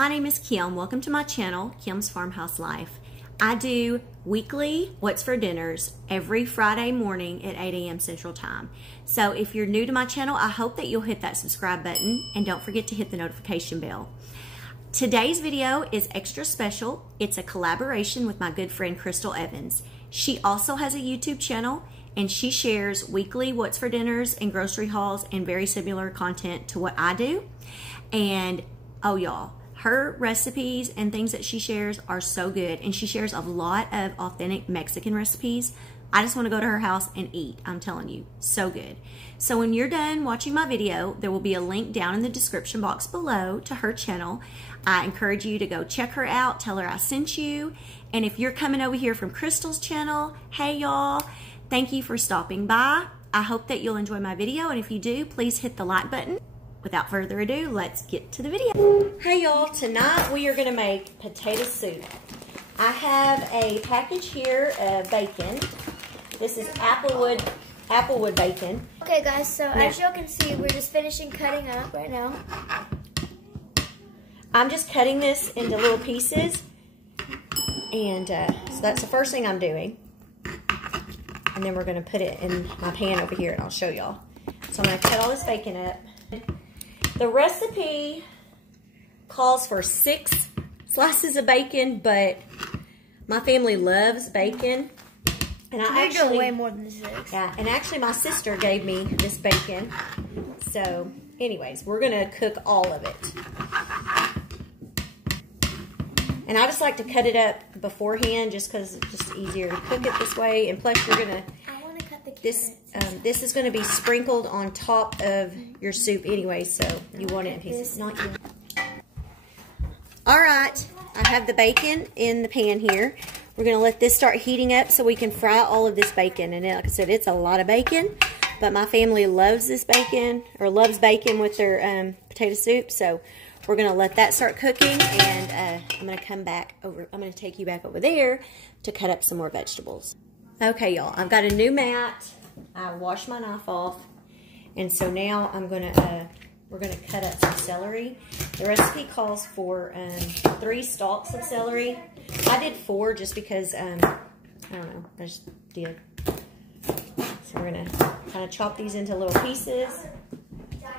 My name is Kim. Welcome to my channel, Kim's Farmhouse Life. I do weekly What's for Dinners every Friday morning at 8 a.m. Central Time. So if you're new to my channel, I hope that you'll hit that subscribe button and don't forget to hit the notification bell. Today's video is extra special. It's a collaboration with my good friend Crystal Evans. She also has a YouTube channel and she shares weekly What's for Dinners and grocery hauls and very similar content to what I do. And oh y'all, her recipes and things that she shares are so good, and she shares a lot of authentic Mexican recipes. I just want to go to her house and eat. I'm telling you, so good. So when you're done watching my video, there will be a link down in the description box below to her channel. I encourage you to go check her out, tell her I sent you. And if you're coming over here from Crystal's channel, hey y'all, thank you for stopping by. I hope that you'll enjoy my video, and if you do, please hit the like button. Without further ado, let's get to the video. Hey y'all, tonight we are gonna make potato soup. I have a package here of bacon. This is applewood bacon. Okay guys, so as y'all can see, we're just finishing cutting up right now. I'm just cutting this into little pieces. And so that's the first thing I'm doing. And then we're gonna put it in my pan over here and I'll show y'all. So I'm gonna cut all this bacon up. The recipe calls for 6 slices of bacon, but my family loves bacon. And I actually doing way more than 6. Yeah, and actually my sister gave me this bacon. So, anyways, we're gonna cook all of it. And I just like to cut it up beforehand just because it's just easier to cook it this way. And plus you're gonna this is going to be sprinkled on top of your soup anyway, so you want it in pieces. Not you. All right, I have the bacon in the pan here. We're going to let this start heating up so we can fry all of this bacon. And like I said, it's a lot of bacon, but my family loves this bacon, or loves bacon with their potato soup. So we're going to let that start cooking, and I'm going to come back over. I'm going to take you back over there to cut up some more vegetables. Okay, y'all, I've got a new mat. I washed my knife off, and so now I'm gonna we're gonna cut up some celery. The recipe calls for 3 stalks of celery. I did 4 just because I don't know, I just did. So we're gonna kind of chop these into little pieces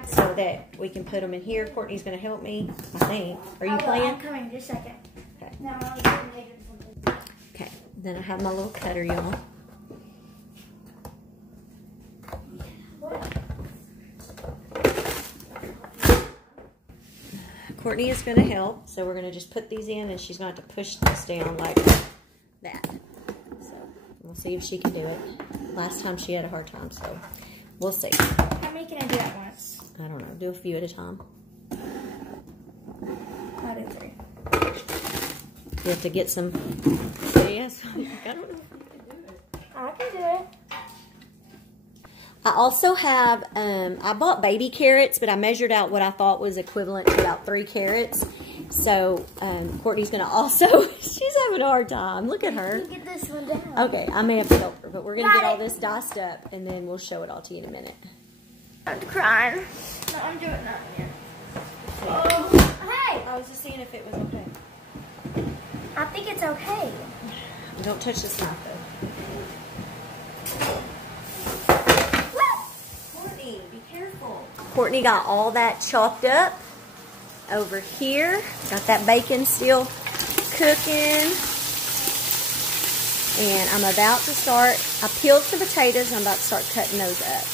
so that we can put them in here. Courtney's gonna help me, I think. Are you playing? I'm coming, just a second. Okay. No, I'm Okay. Then I have my little cutter, y'all. Courtney is going to help, so we're going to just put these in, and she's going to have to push this down like that. So we'll see if she can do it. Last time she had a hard time, so we'll see. How many can I do at once? I don't know. Do a few at a time. I'll do 3. You have to get some. Yes. I don't know if you can do it. I can do it. I also have, I bought baby carrots, but I measured out what I thought was equivalent to about 3 carrots. So, Courtney's going to also, she's having a hard time. Look at her. Get this one down. Okay, I may have to help her, but we're going to get all this diced up, and then we'll show it all to you in a minute. I'm crying. No, I'm doing that yet. Oh, hey! I was just seeing if it was okay. I think it's okay. Don't touch this knife, though. Courtney got all that chopped up over here. Got that bacon still cooking. And I'm about to start, I peeled some potatoes and I'm about to start cutting those up.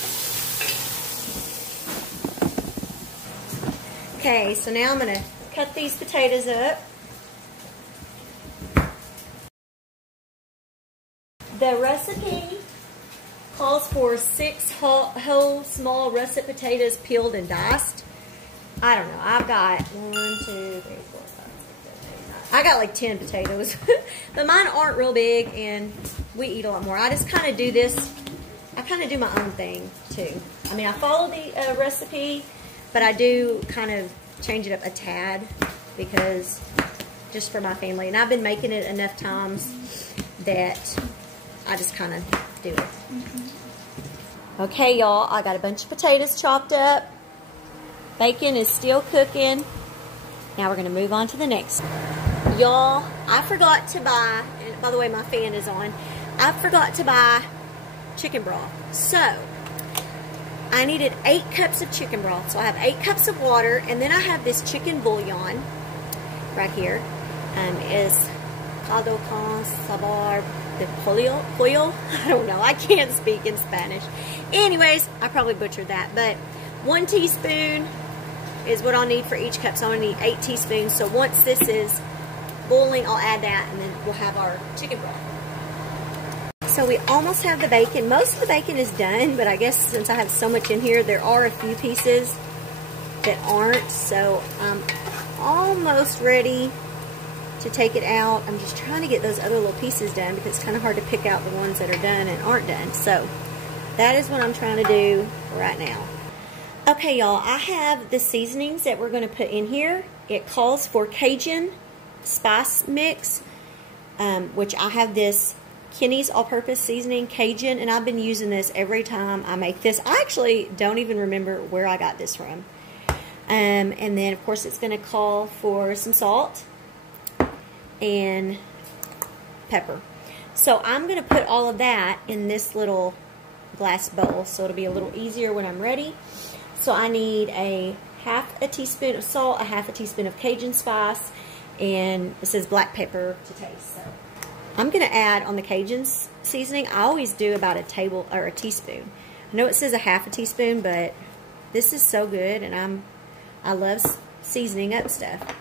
Okay, so now I'm going to cut these potatoes up. The recipe calls for 6 whole small russet potatoes peeled and diced. I don't know. I've got 1, 2, 3, 4, 5, 6, 7, 8, 9. I got like 10 potatoes. But mine aren't real big and we eat a lot more. I just kind of do this. I kind of do my own thing too. I mean, I follow the recipe, but I do kind of change it up a tad because just for my family. And I've been making it enough times that I just kind of do it. Okay, y'all, I got a bunch of potatoes chopped up. Bacon is still cooking. Now we're going to move on to the next. Y'all, I forgot to buy, and by the way, my fan is on. I forgot to buy chicken broth. So, I needed 8 cups of chicken broth. So I have 8 cups of water, and then I have this chicken bouillon right here. Is caldo con sabor de pollo. I don't know. I can't speak in Spanish. Anyways, I probably butchered that, but 1 teaspoon is what I'll need for each cup. So I'm going to need 8 teaspoons. So once this is boiling, I'll add that, and then we'll have our chicken broth. So we almost have the bacon. Most of the bacon is done, but I guess since I have so much in here, there are a few pieces that aren't. So I'm almost ready to take it out. I'm just trying to get those other little pieces done because it's kind of hard to pick out the ones that are done and aren't done. So that is what I'm trying to do right now. Okay, y'all, I have the seasonings that we're going to put in here. It calls for Cajun spice mix, which I have this Kenny's all-purpose seasoning Cajun, and I've been using this every time I make this. I actually don't even remember where I got this from. And then, of course, it's going to call for some salt and pepper. So I'm going to put all of that in this little glass bowl, so it'll be a little easier when I'm ready. So I need a half a teaspoon of salt, a half a teaspoon of Cajun spice, and it says black pepper to taste. So I'm going to add on the Cajun seasoning. I always do about a teaspoon. I know it says a half a teaspoon, but this is so good, and I love seasoning up stuff.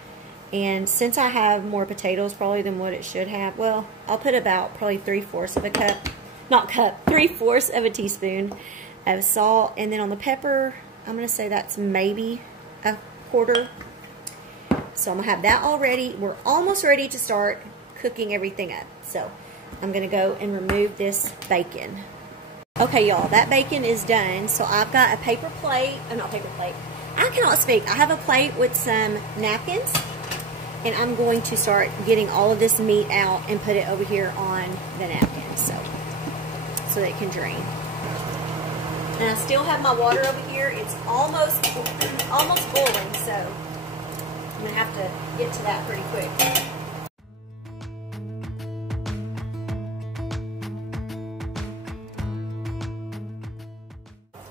And since I have more potatoes probably than what it should have, well, I'll put about probably 3/4 of a cup, not cup, 3/4 of a teaspoon of salt. And then on the pepper, I'm going to say that's maybe a quarter. So I'm going to have that all ready. We're almost ready to start cooking everything up. So I'm going to go and remove this bacon. Okay, y'all, that bacon is done. So I've got a paper plate, not paper plate, I cannot speak. I have a plate with some napkins, and I'm going to start getting all of this meat out and put it over here on the napkins so that it can drain. And I still have my water over here. It's almost boiling, so I'm going to have to get to that pretty quick.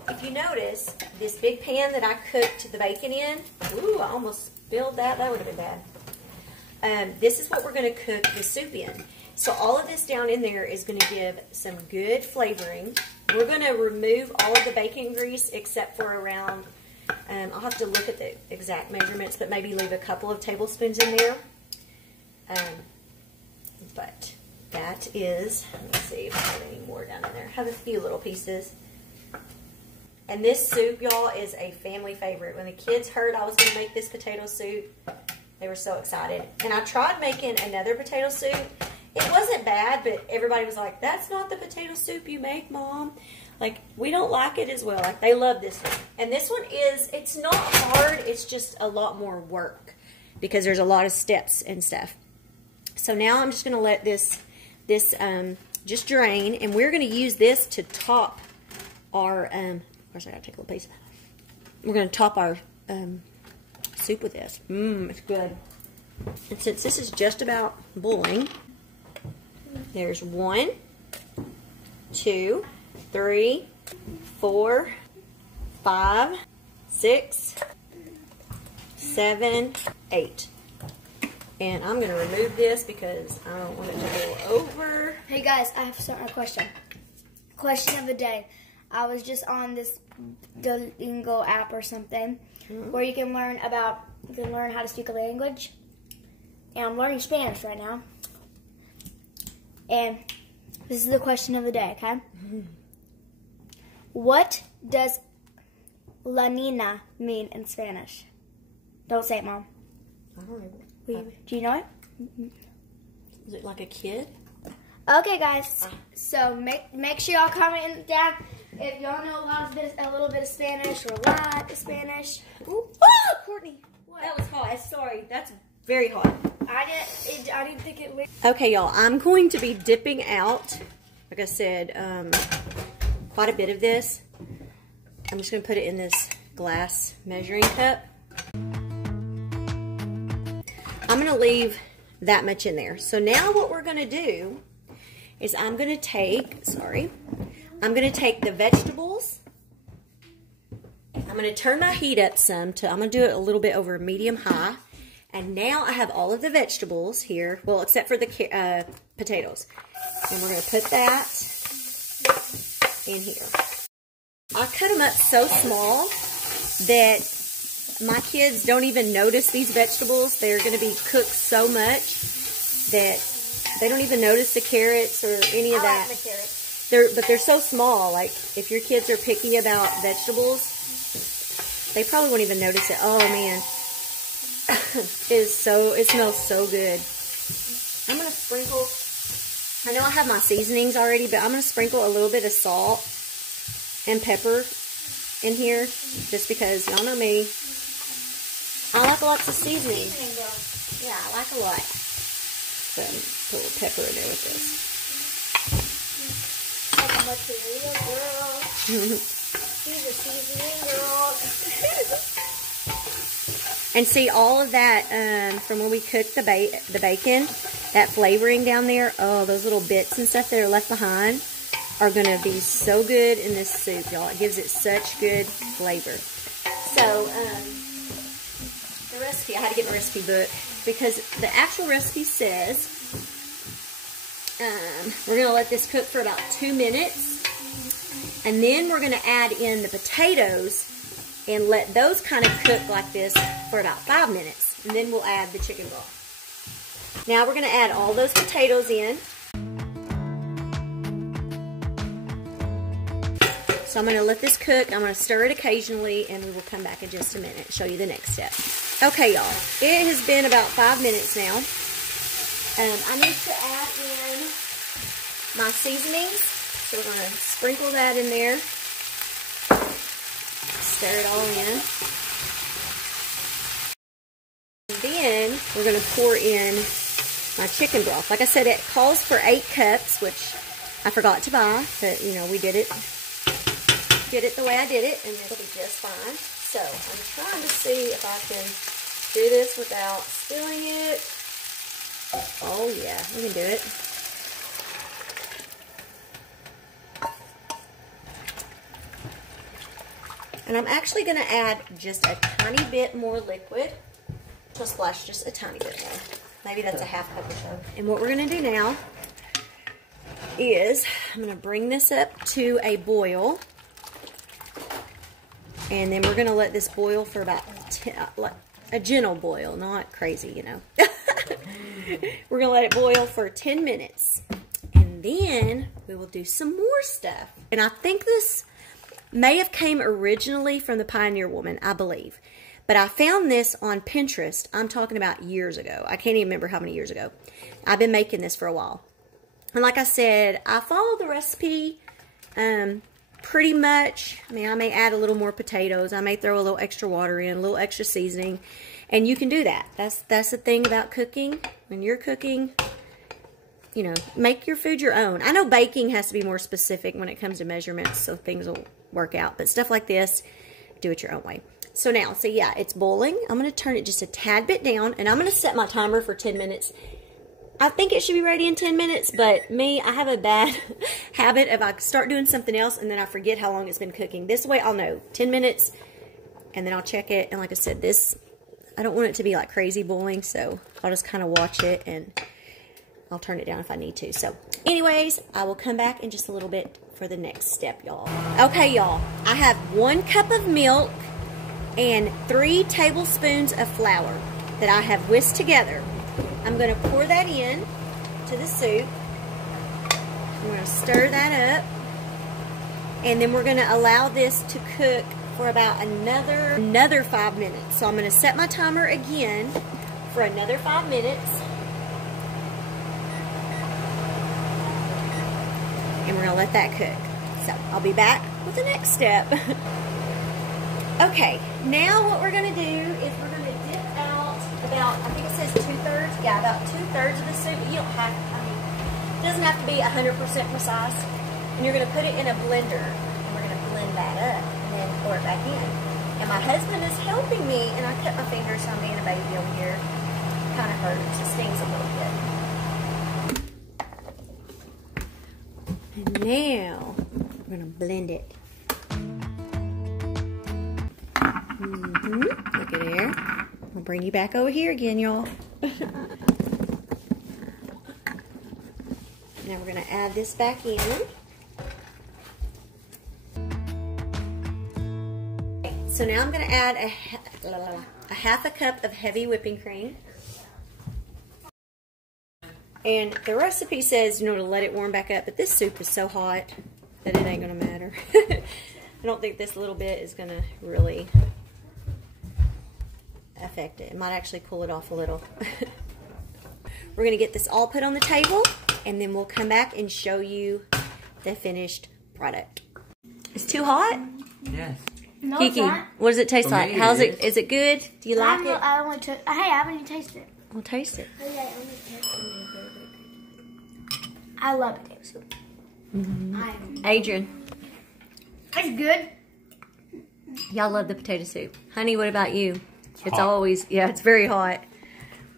If you notice, this big pan that I cooked the bacon in, ooh, I almost spilled that. That would have been bad. This is what we're going to cook the soup in. So all of this down in there is going to give some good flavoring. We're going to remove all of the bacon grease except for around, I'll have to look at the exact measurements, but maybe leave a couple of tablespoons in there. But that is, let me see if I have any more down in there. I have a few little pieces. And this soup, y'all, is a family favorite. When the kids heard I was going to make this potato soup, they were so excited. And I tried making another potato soup. It wasn't bad, but everybody was like, that's not the potato soup you make, Mom. Like, we don't like it as well. Like, they love this one. And this one is, it's not hard. It's just a lot more work because there's a lot of steps and stuff. So now I'm just going to let this just drain. And we're going to use this to top our, of course, I got to take a little piece. We're going to top our soup with this. It's good. And since this is just about boiling, there's 1, 2, 3, 4, 5, 6, 7, 8. And I'm going to remove this because I don't want it to go over. Hey guys, I have a question. Question of the day. I was just on this Duolingo app or something where you can learn how to speak a language. And I'm learning Spanish right now. And this is the question of the day, okay? What does La Nina mean in Spanish? Don't say it, Mom. I don't know. Do you know it? Is it like a kid? Okay, guys. So make sure y'all comment down if y'all know a little bit of Spanish or a lot of Spanish. Ooh. Oh, Courtney. What? That was hot. Sorry. That's very hot. I didn't think it would. Okay, y'all. I'm going to be dipping out, like I said, quite a bit of this. I'm just going to put it in this glass measuring cup. going to leave that much in there. So now what we're going to do is I'm going to take the vegetables. I'm going to turn my heat up some to, I'm going to do it a little bit over medium high. And now I have all of the vegetables here, well, except for the potatoes. And we're going to put that in here. I cut them up so small that my kids don't even notice these vegetables. They're going to be cooked so much that they don't even notice the carrots or any of that. I like the carrots. But they're so small. Like, if your kids are picky about vegetables, they probably won't even notice it. Oh, man. It smells so good. I'm going to sprinkle, I know I have my seasonings already, but I'm going to sprinkle a little bit of salt and pepper in here, just because y'all know me. I like lots of seasoning. Yeah, I like a lot. So, put a little pepper in there with this. Like a mozzarella girl. She's a seasoning girl. And see, all of that from when we cooked the bacon, that flavoring down there, oh, those little bits and stuff that are left behind are going to be so good in this soup, y'all. It gives it such good flavor. So, the recipe, I had to get my recipe book, because the actual recipe says we're going to let this cook for about 2 minutes, and then we're going to add in the potatoes and let those kind of cook like this for about 5 minutes, and then we'll add the chicken broth. Now we're going to add all those potatoes in. So I'm going to let this cook. I'm going to stir it occasionally, and we will come back in just a minute and show you the next step. Okay, y'all. It has been about 5 minutes now. I need to add in my seasonings. So we're going to sprinkle that in there. Stir it all in. And then we're going to pour in my chicken broth. Like I said, it calls for 8 cups, which I forgot to buy, but you know, we did it the way I did it, and it'll be just fine. So I'm trying to see if I can do this without spilling it. Oh yeah, we can do it. And I'm actually going to add just a tiny bit more liquid. I'll splash just a tiny bit more. Maybe that's a half cup or so. And what we're going to do now is I'm going to bring this up to a boil. And then we're going to let this boil for about a gentle boil, not crazy, you know. We're going to let it boil for 10 minutes. And then we will do some more stuff. And I think this may have came originally from the Pioneer Woman, I believe. But I found this on Pinterest. I'm talking about years ago. I can't even remember how many years ago. I've been making this for a while. And like I said, I follow the recipe pretty much. I mean, I may add a little more potatoes. I may throw a little extra water in, a little extra seasoning. And you can do that. That's the thing about cooking. When you're cooking, you know, make your food your own. I know baking has to be more specific when it comes to measurements, so things will work out. But stuff like this, do it your own way. So now, so yeah, it's boiling. I'm going to turn it just a tad bit down, and I'm going to set my timer for 10 minutes. I think it should be ready in 10 minutes, but me, I have a bad habit of I start doing something else, and then I forget how long it's been cooking. This way, I'll know 10 minutes, and then I'll check it. And like I said, this, I don't want it to be like crazy boiling, so I'll just kind of watch it, and I'll turn it down if I need to. So anyways, I will come back in just a little bit for the next step, y'all. Okay, y'all, I have 1 cup of milk and 3 tablespoons of flour that I have whisked together. I'm going to pour that in to the soup. I'm going to stir that up. And then we're going to allow this to cook for about another 5 minutes. So I'm going to set my timer again for another 5 minutes. And we're going to let that cook. So I'll be back with the next step. Okay, now what we're going to do is we're going to dip out about, I think it says 2/3, yeah, about 2/3 of the soup. But you don't have, I mean, it doesn't have to be 100% precise. And you're going to put it in a blender. And we're going to blend that up and then pour it back in. And my husband is helping me, and I cut my fingers, so I'm being a baby over here. kind of hurts. It stings a little bit. And now we're gonna blend it. Look at there. I'll bring you back over here again, y'all. Now we're gonna add this back in. So now I'm going to add a half a cup of heavy whipping cream. And the recipe says, you know, to let it warm back up, but this soup is so hot that it ain't going to matter. I don't think this little bit is going to really affect it. It might actually cool it off a little. We're going to get this all put on the table, and then we'll come back and show you the finished product. It's too hot? Yes. No, Kiki, it's not. what does it taste like? How's it? Is it good? Do you like it? I only took. Hey, I haven't even tasted it. We'll taste it. Oh, yeah, I only tasted it. I love potato soup. Adrian, It's good. y'all love the potato soup. Honey, what about you? It's always, yeah, it's very hot.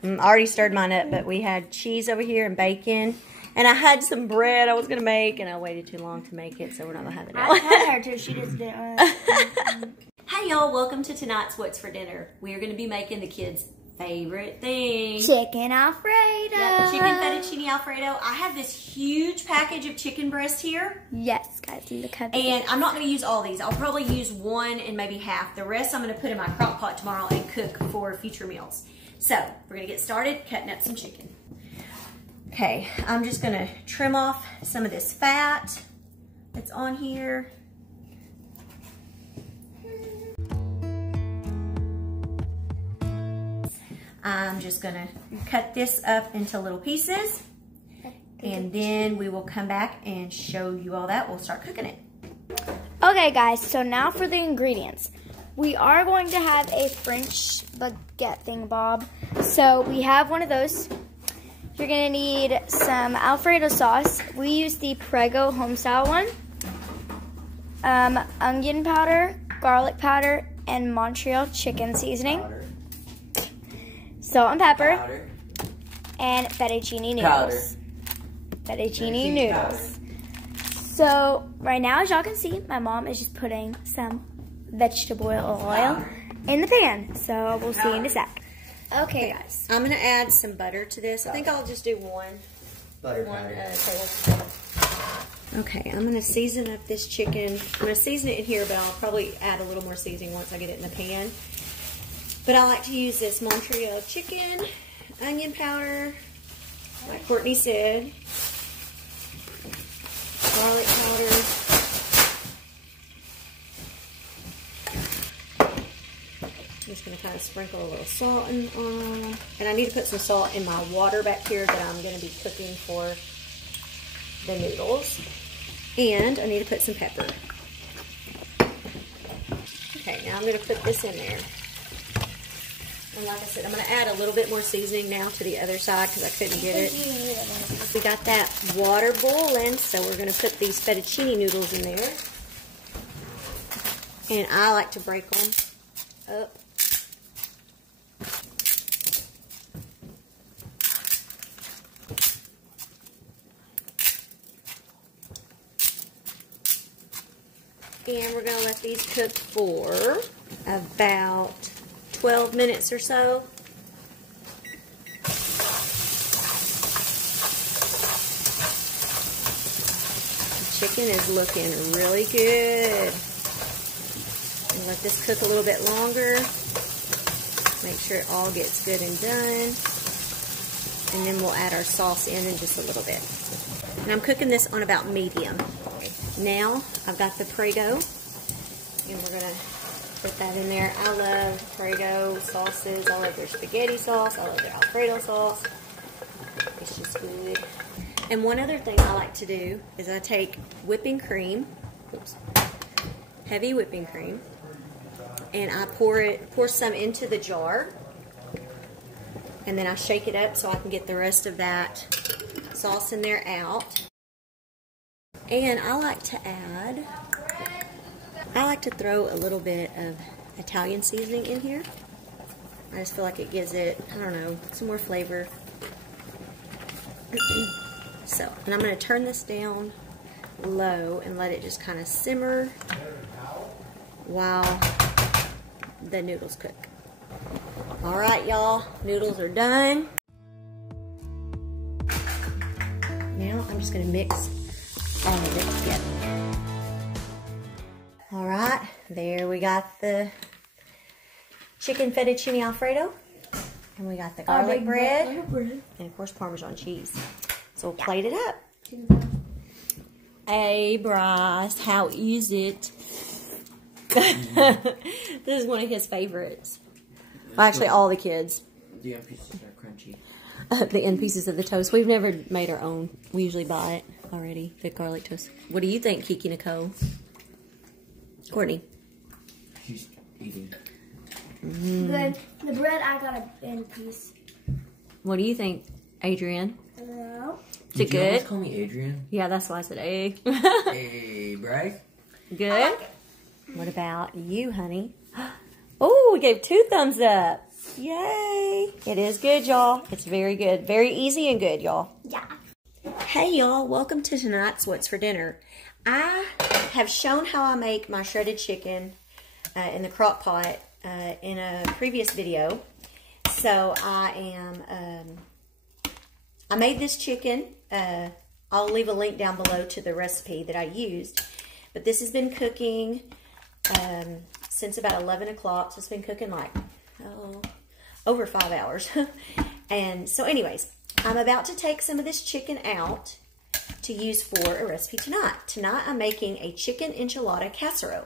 I already stirred mine up, but we had cheese over here and bacon. And I had some bread I was going to make, and I waited too long to make it, so we're not going to have it now. I told her to. She just didn't. Hi, y'all. Welcome to tonight's What's for Dinner. We're going to be making the kids' favorite thing. Chicken Alfredo. Yep, chicken fettuccine Alfredo. I have this huge package of chicken breast here. Yes, guys, look at And I'm not going to use all these. I'll probably use one and maybe half. The rest I'm going to put in my crock pot tomorrow and cook for future meals. So, we're going to get started cutting up some chicken. Okay, I'm just going to trim off some of this fat that's on here. I'm just going to cut this up into little pieces, and then we will come back and show you all that. We'll start cooking it. Okay, guys, so now for the ingredients. We are going to have a French baguette thingamabob. So we have one of those. You're going to need some Alfredo sauce. We use the Prego home-style one. Onion powder, garlic powder, and Montreal chicken seasoning. Powder. Salt and pepper. Powder. And fettuccine noodles. Powder. Fettuccine noodles. So right now, as y'all can see, my mom is just putting some vegetable oil in the pan. So we'll see in a sec. Okay, guys. I'm going to add some butter to this. I think I'll just do one tablespoon. Okay, I'm going to season up this chicken. I'm going to season it in here, but I'll probably add a little more seasoning once I get it in the pan. But I like to use this Montreal chicken, onion powder, like Courtney said, garlic powder, I'm just going to kind of sprinkle a little salt in, and I need to put some salt in my water back here that I'm going to be cooking for the noodles. And I need to put some pepper. Okay, now I'm going to put this in there. And like I said, I'm going to add a little bit more seasoning now to the other side because I couldn't get it. We got that water boiling, so we're going to put these fettuccine noodles in there. And I like to break them up. And we're going to let these cook for about 12 minutes or so. The chicken is looking really good. And let this cook a little bit longer. Make sure it all gets good and done. And then we'll add our sauce in just a little bit. And I'm cooking this on about medium. Now I've got the Prego, and we're going to put that in there. I love Prego sauces. I love their spaghetti sauce. I love their Alfredo sauce. It's just good. And one other thing I like to do is I take whipping cream, heavy whipping cream, and I pour some into the jar, and then I shake it up so I can get the rest of that sauce in there out. And I like to throw a little bit of Italian seasoning in here. I just feel like it gives it, I don't know, some more flavor. So, and I'm going to turn this down low and let it just kind of simmer while the noodles cook. All right, y'all, noodles are done. Now I'm just going to mix all of it together. All right, there we got the chicken fettuccine alfredo, and we got the garlic bread, and of course Parmesan cheese. So we'll plate it up. Hey Bryce, how is it? This is one of his favorites. Well, actually, all the kids. The end pieces are crunchy. The end pieces of the toast. We've never made our own. We usually buy it already, the garlic toast. What do you think, Kiki Nicole? Courtney? She's eating. Good. The bread, I got an end piece. What do you think, Adrian? No. Is it Did you always good? call me Adrian? Yeah, that's why I said egg. Hey, Bryce. Good? What about you, honey? Oh, we gave 2 thumbs up. Yay. It is good, y'all. It's very good. Very easy and good, y'all. Yeah. Hey, y'all. Welcome to tonight's What's for Dinner. I have shown how I make my shredded chicken in the crock pot in a previous video. So I made this chicken. I'll leave a link down below to the recipe that I used. But this has been cooking since about 11 o'clock. So it's been cooking like, over 5 hours. And so anyways, I'm about to take some of this chicken out to use for a recipe tonight. Tonight I'm making a chicken enchilada casserole.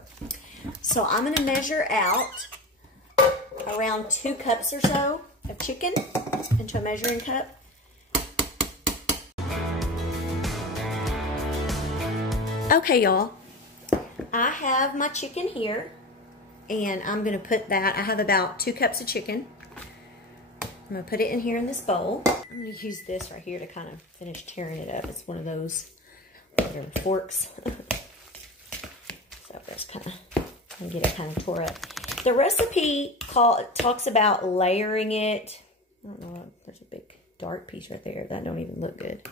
So I'm going to measure out around 2 cups or so of chicken into a measuring cup. Okay, y'all. I have my chicken here, and I'm going to put that, I have about 2 cups of chicken. I'm going to put it in here in this bowl. I'm going to use this right here to kind of finish tearing it up. It's one of those forks. So just kind of get it kind of tore up. The recipe talks about layering it. I don't know, there's a big dark piece right there. That don't even look good.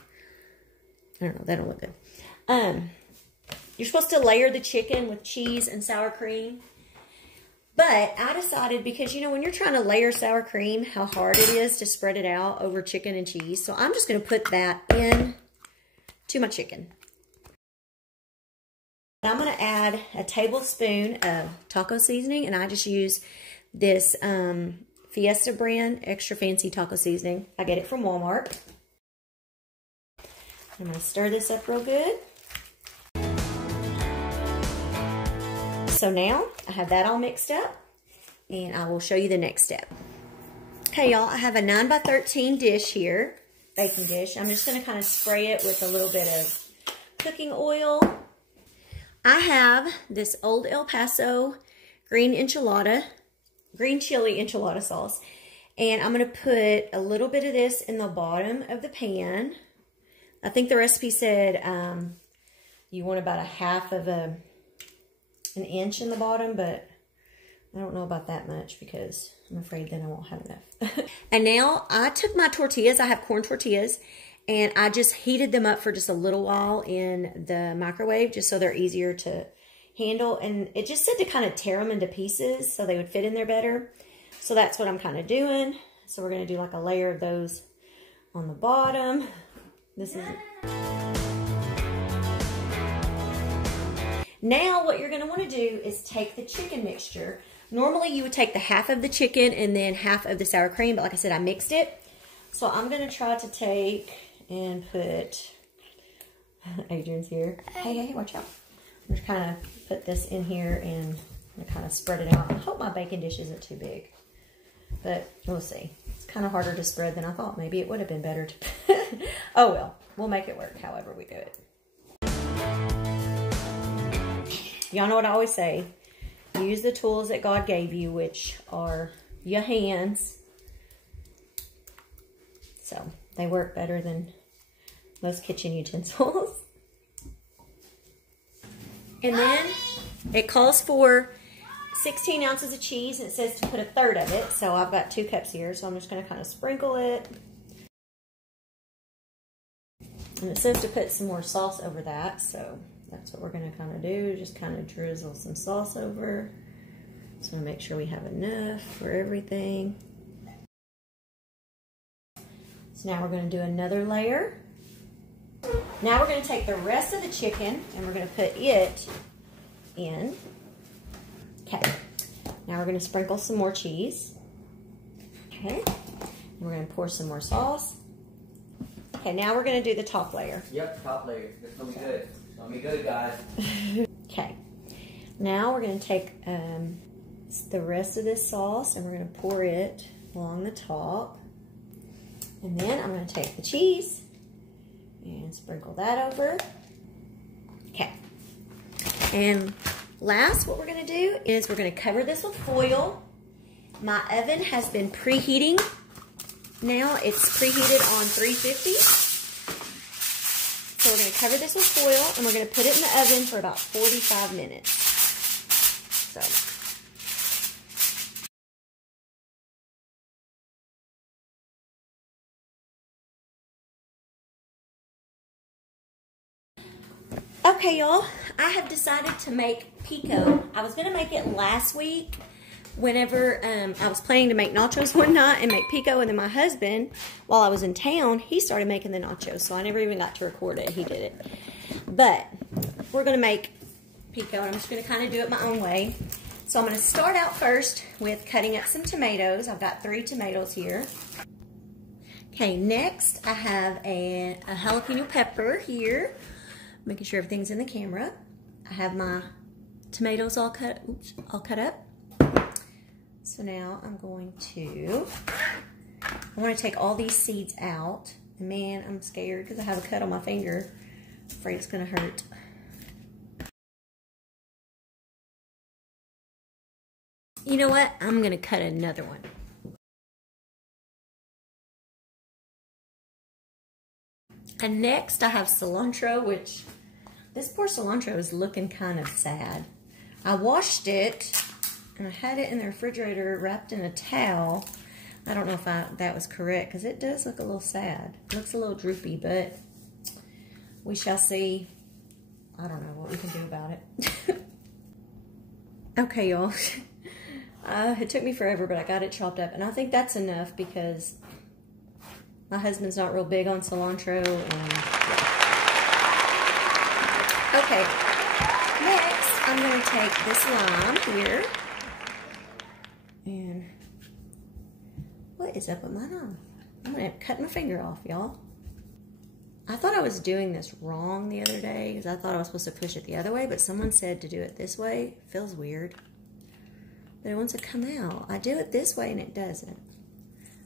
I don't know, that don't look good. You're supposed to layer the chicken with cheese and sour cream. But I decided, because, you know, when you're trying to layer sour cream, how hard it is to spread it out over chicken and cheese. So I'm just going to put that in to my chicken. I'm going to add a tablespoon of taco seasoning. And I just use this Fiesta brand extra fancy taco seasoning. I get it from Walmart. I'm going to stir this up real good. So now I have that all mixed up, and I will show you the next step. Okay, y'all, I have a 9x13 dish here, baking dish. I'm just going to kind of spray it with a little bit of cooking oil. I have this Old El Paso green chili enchilada sauce, and I'm going to put a little bit of this in the bottom of the pan. I think the recipe said you want about 1/2 of an inch in the bottom, but I don't know about that much because I'm afraid then I won't have enough. And now I took my tortillas, I have corn tortillas, and I just heated them up for just a little while in the microwave just so they're easier to handle. And it just said to kind of tear them into pieces so they would fit in there better. So that's what I'm kind of doing. So we're going to do like a layer of those on the bottom. This is Now what you're going to want to do is take the chicken mixture. Normally you would take the 1/2 of the chicken and then 1/2 of the sour cream, but like I said, I mixed it. So I'm going to try to take and put, Adrian's here. Hey, watch out. I'm just kind of put this in here and kind of spread it out. I hope my baking dish isn't too big, but we'll see. It's kind of harder to spread than I thought. Maybe it would have been better to, oh well, we'll make it work however we do it. Y'all know what I always say. Use the tools that God gave you, which are your hands. So, they work better than most kitchen utensils. And then, it calls for 16 ounces of cheese, and it says to put 1/3 of it. So I've got 2 cups here, so I'm just going to kind of sprinkle it. And it says to put some more sauce over that, so that's what we're going to kind of do. Just kind of drizzle some sauce over. So make sure we have enough for everything. So now we're going to do another layer. Now we're going to take the rest of the chicken and we're going to put it in. Okay. Now we're going to sprinkle some more cheese. Okay. And we're going to pour some more sauce. Okay, now we're going to do the top layer. Yep, top layer. It's going to be good. It's going to be good, guys. Okay. Now we're going to take the rest of this sauce and we're going to pour it along the top. And then I'm going to take the cheese and sprinkle that over. Okay. And last, what we're going to do is we're going to cover this with foil. My oven has been preheating. Now it's preheated on 350. So we're going to cover this with foil and we're going to put it in the oven for about 45 minutes. So. Okay, y'all, I have decided to make pico. I was going to make it last week whenever I was planning to make nachos one night and make pico, and then my husband, while I was in town, he started making the nachos, so I never even got to record it. He did it. But we're going to make pico, and I'm just going to kind of do it my own way. So I'm going to start out first with cutting up some tomatoes. I've got 3 tomatoes here. Okay, next I have a jalapeno pepper here. Making sure everything's in the camera. I have my tomatoes all cut up. So now I'm going to, I want to take all these seeds out. And man, I'm scared because I have a cut on my finger. I'm afraid it's going to hurt. You know what? I'm going to cut another one. And next I have cilantro, which this poor cilantro is looking kind of sad. I washed it and I had it in the refrigerator wrapped in a towel. I don't know if that was correct because it does look a little sad. It looks a little droopy, but we shall see. I don't know what we can do about it. Okay, y'all. It took me forever, but I got it chopped up. And I think that's enough because my husband's not real big on cilantro. And okay, next I'm going to take this lime here. And what is up with my knife? I'm going to cut my finger off, y'all. I thought I was doing this wrong the other day because I thought I was supposed to push it the other way, but someone said to do it this way. It feels weird. But it wants to come out. I do it this way and it doesn't.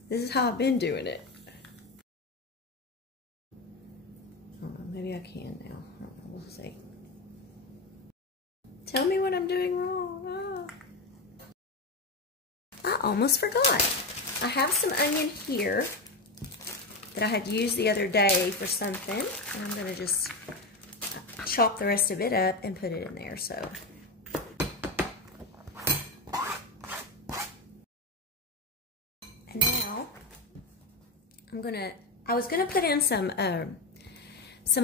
This is how I've been doing it. Maybe I can now. I don't know. We'll see. Tell me what I'm doing wrong. I almost forgot. I have some onion here that I had used the other day for something. And I'm going to just chop the rest of it up and put it in there. So. And now I was going to put in some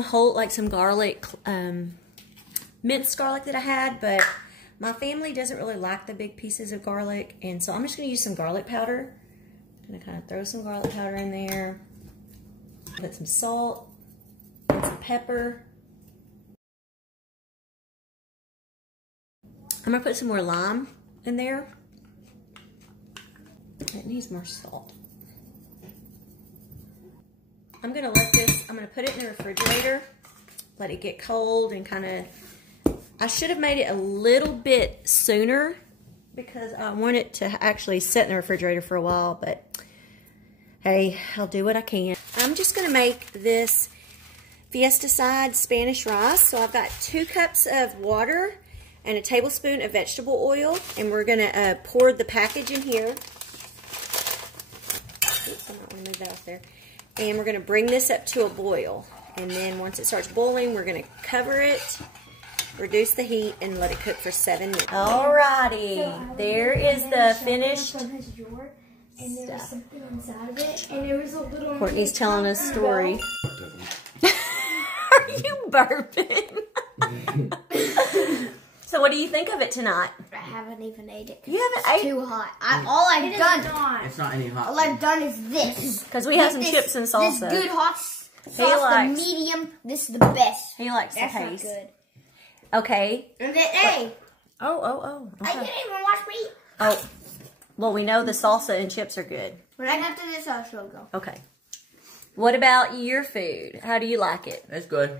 whole, like some garlic, minced garlic that I had, but my family doesn't really like the big pieces of garlic, and so I'm just going to use some garlic powder. I'm going to kind of throw some garlic powder in there, put some salt and some pepper. I'm going to put some more lime in there. It needs more salt. I'm going to put it in the refrigerator, let it get cold and kind of, I should have made it a little bit sooner because I want it to actually sit in the refrigerator for a while, but hey, I'll do what I can. I'm just going to make this Fiesta side Spanish rice. So I've got 2 cups of water and a tablespoon of vegetable oil, and we're going to pour the package in here. Oops, I might want to move that off there. And we're going to bring this up to a boil. And then once it starts boiling, we're going to cover it Reduce the heat and let it cook for 7 minutes. Alrighty, there is the finished drawer, and there was something inside of it, and there was a little. Courtney's telling us a story. Are you burping? So what do you think of it tonight? I haven't even ate it. You haven't ate it? Too hot. All I've done. It's not any hot. All I've done is this. Because we have some chips and salsa. This good hot sauce, likes- the medium. This is the best. He likes That's the not taste. good. Okay. And then, hey, Oh. I Okay. didn't even watch me. Oh. Well, we know the salsa and chips are good. When I got to this, I'll show go. Okay. What about your food? How do you like it? That's good.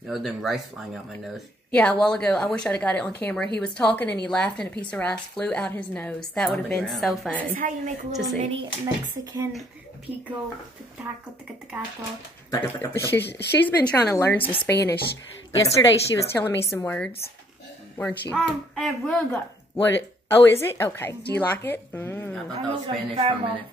You know, them rice flying out my nose. Yeah, a while ago, I wish I'd have got it on camera. He was talking and he laughed and a piece of rice flew out his nose. That would have been so fun. This is how you make a little see. mini Mexican pico taco. She's been trying to learn some Spanish. Yesterday, she was telling me some words. Weren't you? And really good. What? Oh, is it? Okay. Do you like it? I thought that was Spanish for a minute.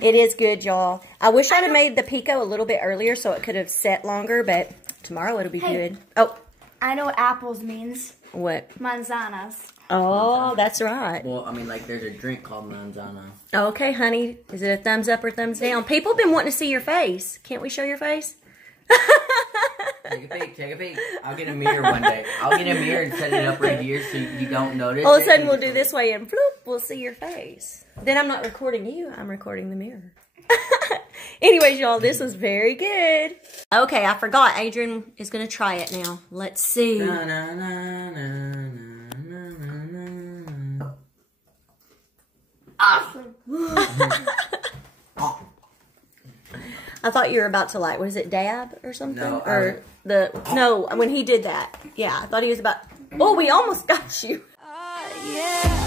It is good, y'all. I wish I'd have made the pico a little bit earlier so it could have set longer, but tomorrow it'll be good. Oh. I know what apples means. What? Manzanas. Oh, that's right. Well, I mean, like, there's a drink called manzana. Okay, honey. Is it a thumbs up or thumbs down? People have been wanting to see your face. Can't we show your face? Take a peek. I'll get a mirror one day. I'll get a mirror and set it up right here so you don't notice. All of a sudden, we'll do this way and floop, we'll see your face. Then I'm not recording you. I'm recording the mirror. Anyways, y'all, this was very good. Okay, I forgot. Adrian is going to try it now. Let's see. Awesome. I thought you were about to like, was it dab or something? No, No, when he did that. Yeah, I thought he was about, oh, we almost got you. Yeah.